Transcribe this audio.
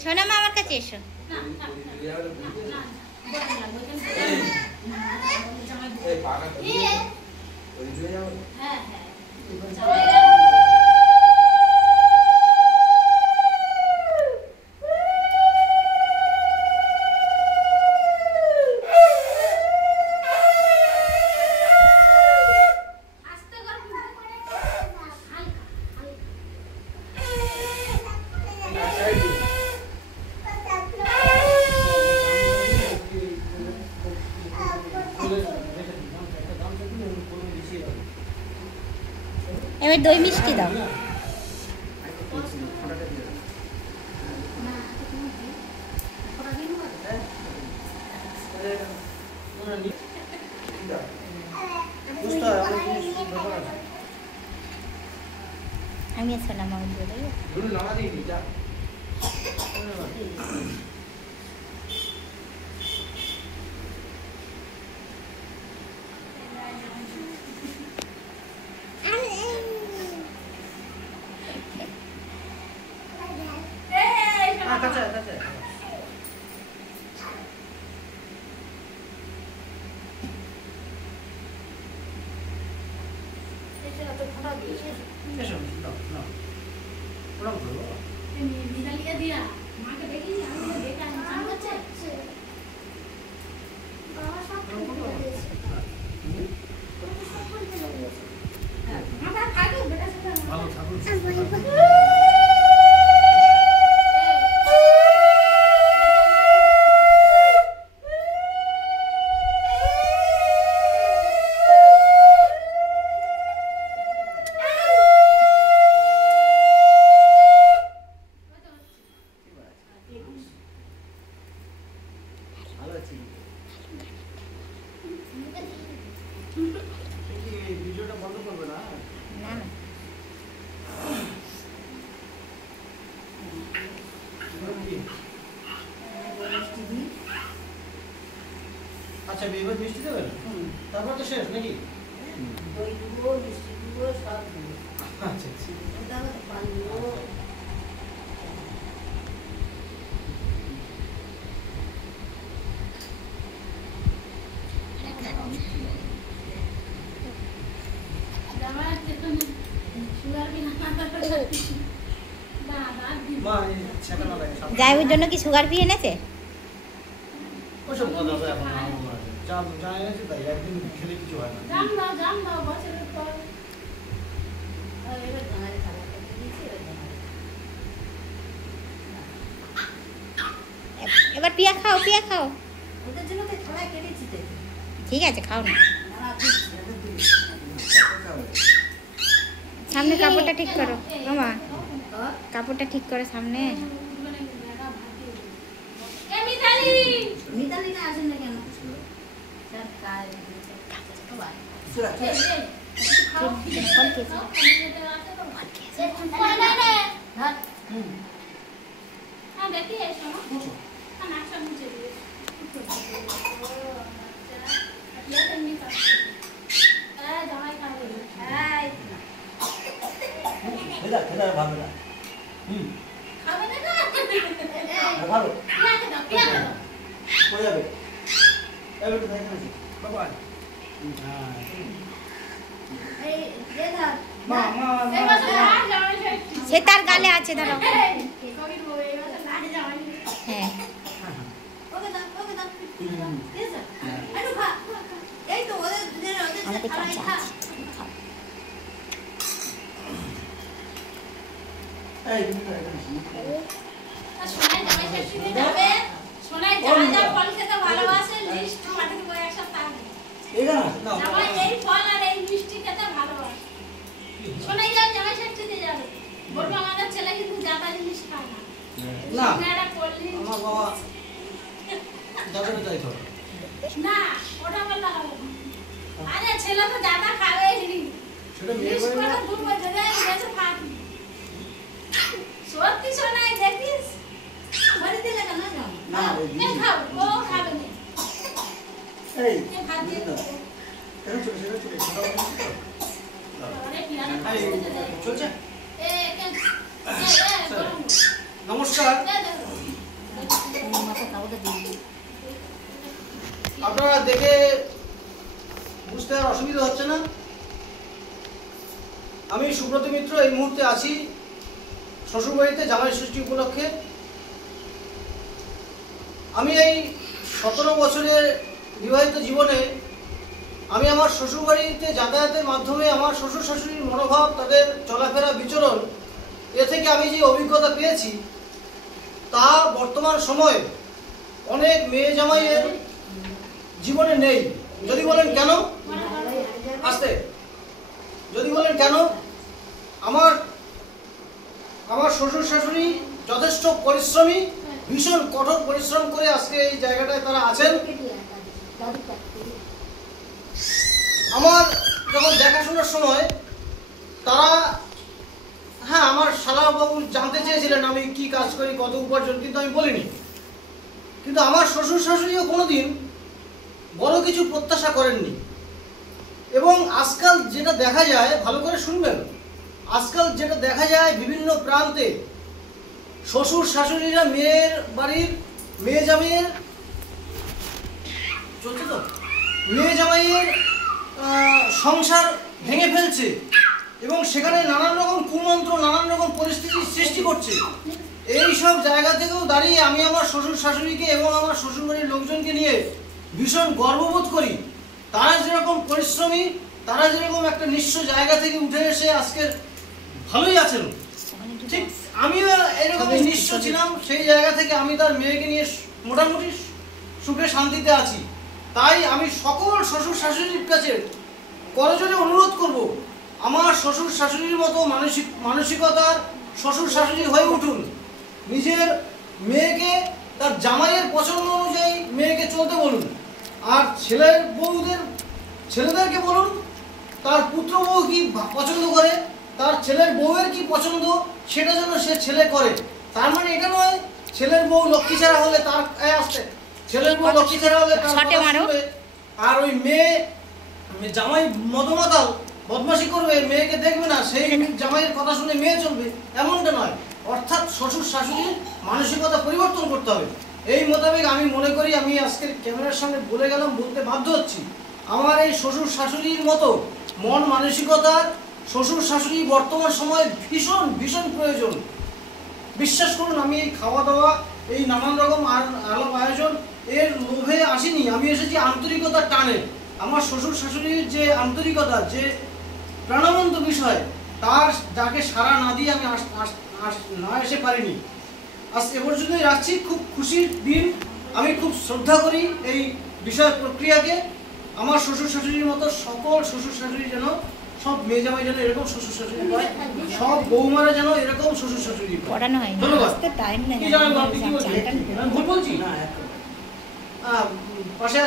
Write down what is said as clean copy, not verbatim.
সোনা মা আমার কাছে এসো। এবার দই মিষ্টি দাও। আমি সোনা মা বলে আচ্ছা এবার মিষ্টি দেবেন তারপর তো শেষ নাকি দই দুটো মিষ্টি দুটো সব দিই। আচ্ছা দাও পানি জায়ুর জন্য কি সুগার ফ্রি এনেছে? ওসব কথা হবে এখন জাম জানা আছে তাই একদিন খেলে কিছু হয় না। জাম দাও বছরের পর এবার গাঁয়ের খাবারটা দিয়েছি এবার পিয়া খাও, পিয়া খাও। ওদের জন্য তো খাওয়াই কেটেছি তো। ঠিক আছে খাও না। সামনে কাপড়টা ঠিক করো মামা, কাপড়টা ঠিক করো সামনে। মিতালি না আসেন না কেন? সে তার গালে আছে, ধরো। হ্যাঁ আমাদের কাছে আছে। সোনাই যা যা ফল খেতে ভালোবাসে লিস্ট পাঠিয়ে দেবো একসাথে। জামাই এই ফল আর এই মিষ্টি খেতে ভালোবাসে। সোনাই যা জামাই ষষ্ঠীতে যাবে, বলবো আমাদের ছেলে কিন্তু জাদা জিনিস খায় না। না মেয়েরা করলি আমার বাবা দাদা যাই তো না, ওটা বললে হবে না। আরে ছেলে তো জাদা খাবেই নি, সেটা মেয়ে লিস্ট করে করে দুটো জেনে গেছে পাটি। সত্যি সোনাই দেখিস বলে দিলে কেন যাও না এই খাও, ও খাবে না। এই এই ভাত দিয়ে কেন চলে সেটা চলে চলছে। নমস্কার, আপনারা দেখে বুঝতে আর অসুবিধা হচ্ছে না? আমি সুব্রত মিত্র এই মুহূর্তে আছি শ্বশুরবাড়িতে জামাই ষষ্ঠী উপলক্ষে। আমি এই 17 বছরের বিবাহিত জীবনে আমি আমার শ্বশুরবাড়িতে যাতায়াতের মাধ্যমে আমার শ্বশুর শাশুড়ির মনোভাব, তাদের চলাফেরা বিচরণ, এ থেকে আমি যে অভিজ্ঞতা পেয়েছি তা বর্তমান সময়ে অনেক মেয়ে জামাইয়ের জীবনে নেই। যদি বলেন কেন, আসতে যদি বলেন কেন, আমার শ্বশুর শাশুড়ি যথেষ্ট পরিশ্রমী, ভীষণ কঠোর পরিশ্রম করে আজকে এই জায়গাটায় তারা আছেন। আমার যখন দেখাশোনার সময় তারা, হ্যাঁ, আমার শালাবাবু জানতে চেয়েছিলেন আমি কি কাজ করি, কত উপার্জন, কিন্তু আমি বলিনি। কিন্তু আমার শ্বশুর শাশুড়িও কোনোদিন বড় কিছু প্রত্যাশা করেননি। এবং আজকাল যেটা দেখা যায়, ভালো করে শুনবেন, আজকাল যেটা দেখা যায় বিভিন্ন প্রান্তে শ্বশুর শাশুড়িরা মেয়ের বাড়ির মেয়ে জামাইয়ের চলছে তো মেয়ে জামাইয়ের সংসার ভেঙে ফেলছে এবং সেখানে নানান রকম কুমন্ত্র, নানান রকম পরিস্থিতির সৃষ্টি করছে। এই সব জায়গা থেকেও দাঁড়িয়ে আমি আমার শ্বশুর শাশুড়িকে এবং আমার শ্বশুরবাড়ির লোকজনকে নিয়ে ভীষণ গর্ববোধ করি। তারা যেরকম পরিশ্রমী, তারা যেরকম একটা নিঃস্ব জায়গা থেকে উঠে এসে আজকে ভালোই আছেন, ঠিক আমিও এরকমই নিঃস্ব ছিলাম। সেই জায়গা থেকে আমি তার মেয়েকে নিয়ে মোটামুটি সুখে শান্তিতে আছি। তাই আমি সকল শ্বশুর শাশুড়ির কাছে করজোড়ে অনুরোধ করব, আমার শ্বশুর শাশুড়ির মতো মানসিকতার শ্বশুর শাশুড়ি হয়ে উঠুন। নিজের মেয়েকে তার জামাইয়ের পছন্দ অনুযায়ী মেয়েকে চলতে বলুন, আর ছেলেদেরকে বলুন তার পুত্র বউ কি পছন্দ করে, তার ছেলের বউয়ের কি পছন্দ, সেটা যেন সে ছেলে করে। তার মানে এটা নয় ছেলের বউ লক্ষ্মী ছাড়া হলে তার আসতে, ছেলের বউ লক্ষ্মী ছাড়া হলে তার, আর ওই মেয়ে জামাই মদমাতাল বদমাশি করবে, মেয়েকে দেখবে না, সেই জামাইয়ের কথা শুনে মেয়ে চলবে, এমনটা নয়। অর্থাৎ শ্বশুর শাশুড়ির মানসিকতা পরিবর্তন করতে হবে। এই মোতাবেক আমি মনে করি, আমি আজকের ক্যামেরার সামনে বলে গেলাম, বলতে বাধ্য হচ্ছি, আমার এই শ্বশুর শাশুড়ির মতো মন মানসিকতার শ্বশুর শাশুড়ি বর্তমান সময়ে ভীষণ ভীষণ প্রয়োজন। বিশ্বাস করুন, আমি এই খাওয়া দাওয়া, এই নানান রকম আলাপ আয়োজন এর লোভে আসিনি, আমি এসেছি আন্তরিকতার টানে। আমার শ্বশুর শাশুড়ির যে আন্তরিকতা, যে প্রাণবন্ত বিষয়, তার যাকে সাড়া না দিয়ে আমি না এসে পারিনি। আজ এ পর্যন্তই রাখছি। খুব খুশির দিন, আমি খুব শ্রদ্ধা করি এই বিষয় প্রক্রিয়াকে। আমার শ্বশুর শাশুড়ির মতো সকল শ্বশুর শাশুড়ি যেন, সব মেয়ে জামাই যেন এরকম শ্বশুর শাশুড়ি পায়, সব বৌমারা যেন এরকম শ্বশুর শাশুড়ি পায়। ধন্যবাদ। কি জানেন আপনি, কি বলছেন? ভুল বলছি না, পাশে